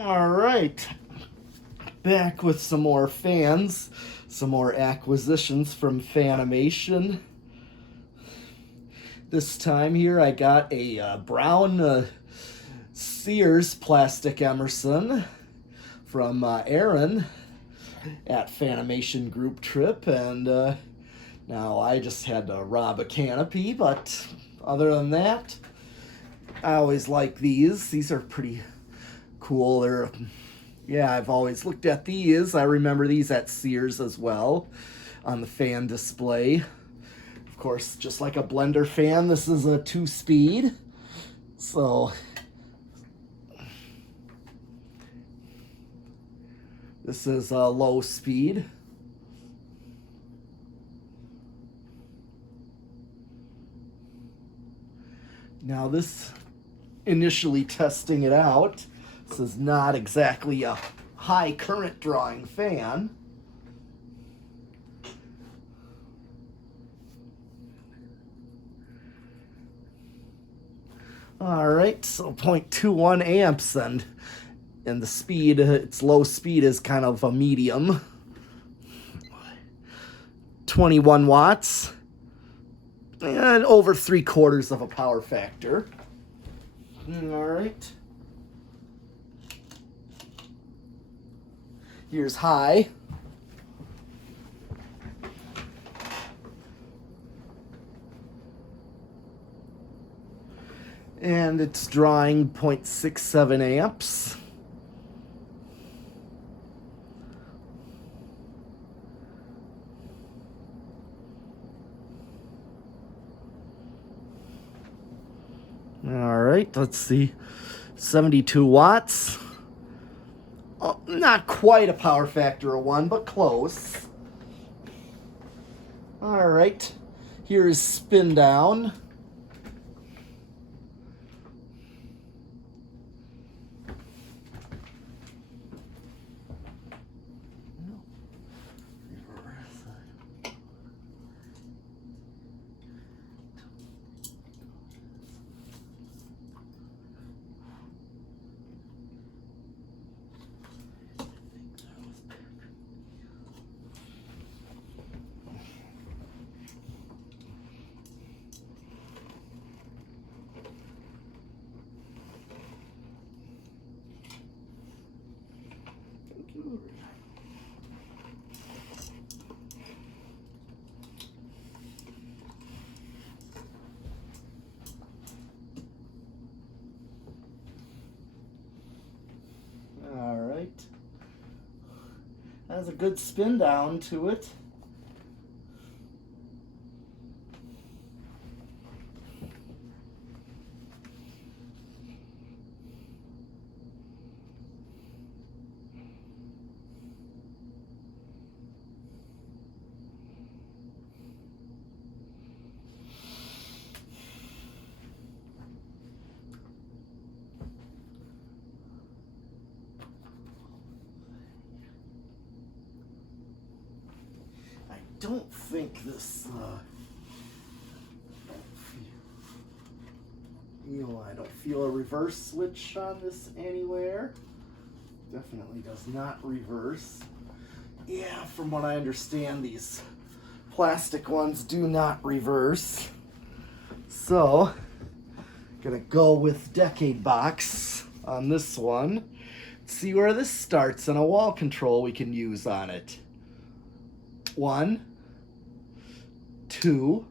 All right, back with some more fans, some more acquisitions from Fanimation. This time here I got a brown Sears Plastic Emerson from Aaron at Fanimation Group Trip, and now I just had to rob a canopy, but other than that, I always like these. These are pretty cool. Yeah, I've always looked at these. I remember these at Sears as well on the fan display. Of course, just like a blender fan, this is a 2-speed. So this is a low speed. Now this, initially testing it out, this is not exactly a high current drawing fan. All right, so 0.21 amps, and the speed, its low speed is kind of a medium. 21 watts, and over 3/4 of a power factor. All right. Here's high. And it's drawing 0.67 amps. All right, let's see. 72 watts. Oh, not quite a power factor of 1, but close. All right, here's spin down. All right. Has a good spin down to it. Don't think this, I don't feel a reverse switch on this anywhere. Definitely does not reverse. Yeah, from what I understand, these plastic ones do not reverse. So, gonna go with decade box on this one. See where this starts, and a wall control we can use on it. 1, 2,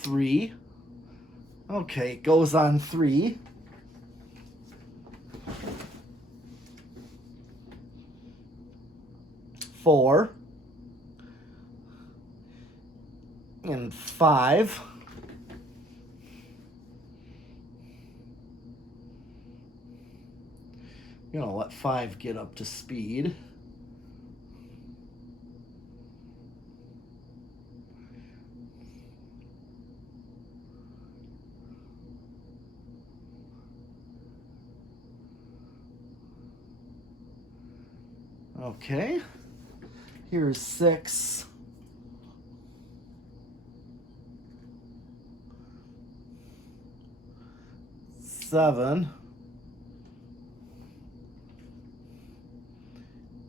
3. Okay, it goes on 3. 4. And 5. Let 5 get up to speed. Okay, here's 6. 7.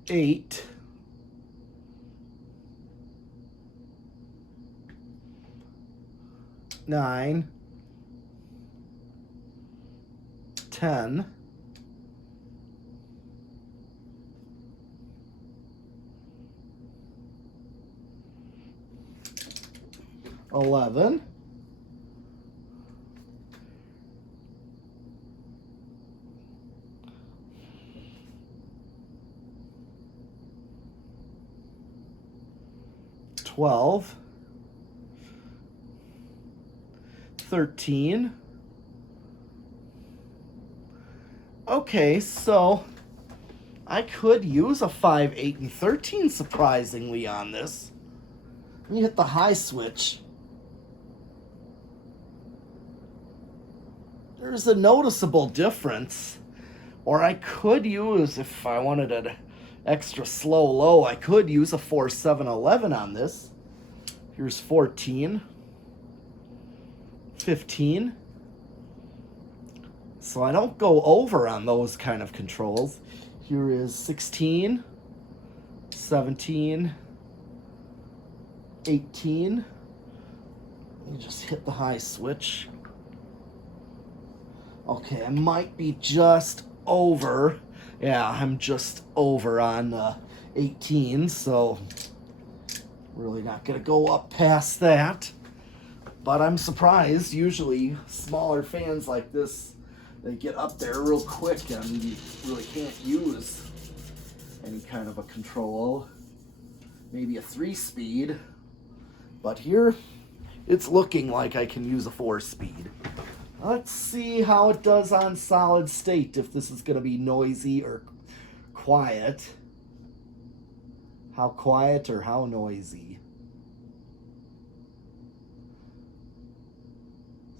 8, 9, 10, 11, 12, 13. Okay, so I could use a 5, 8, and 13 surprisingly on this. Let me hit the high switch. There's a noticeable difference. Or I could use, if I wanted an extra slow low, I could use a 4, 7, 11 on this. Here's 14, 15. So I don't go over on those kind of controls. Here is 16, 17, 18. Let me just hit the high switch. Okay, I might be just over. Yeah, I'm just over on 18, so really not going to go up past that. But I'm surprised. Usually smaller fans like this, they get up there real quick and you really can't use any kind of a control. Maybe a 3-speed. But here, it's looking like I can use a 4-speed. Let's see how it does on solid state, if this is going to be noisy or quiet. How quiet or how noisy?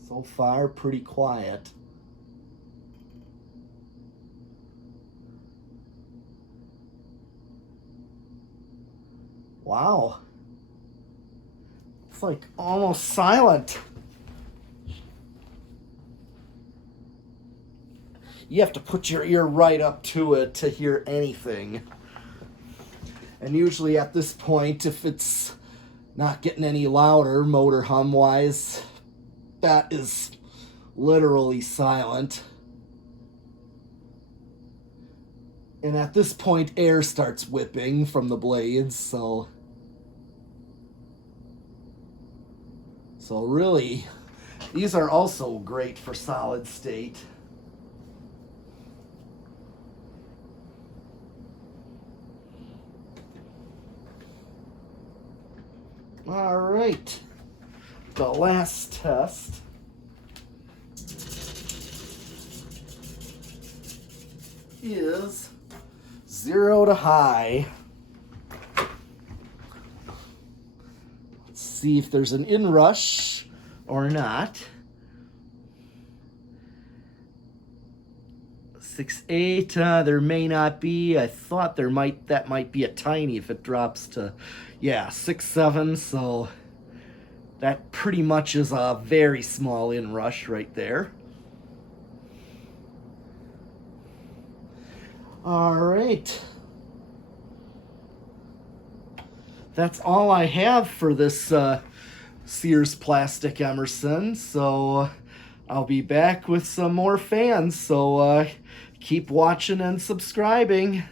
So far, pretty quiet. Wow. It's like almost silent. You have to put your ear right up to it to hear anything. And usually at this point, if it's not getting any louder, motor hum wise, that is literally silent. And at this point, air starts whipping from the blades, so really, these are also great for solid state. All right, the last test is 0 to high. Let's see if there's an inrush or not. 6, 8, there may not be. I thought that might be a tiny if it drops to, yeah, 6, 7. So that pretty much is a very small inrush right there. All right. That's all I have for this Sears Plastic Emerson. So I'll be back with some more fans. So keep watching and subscribing.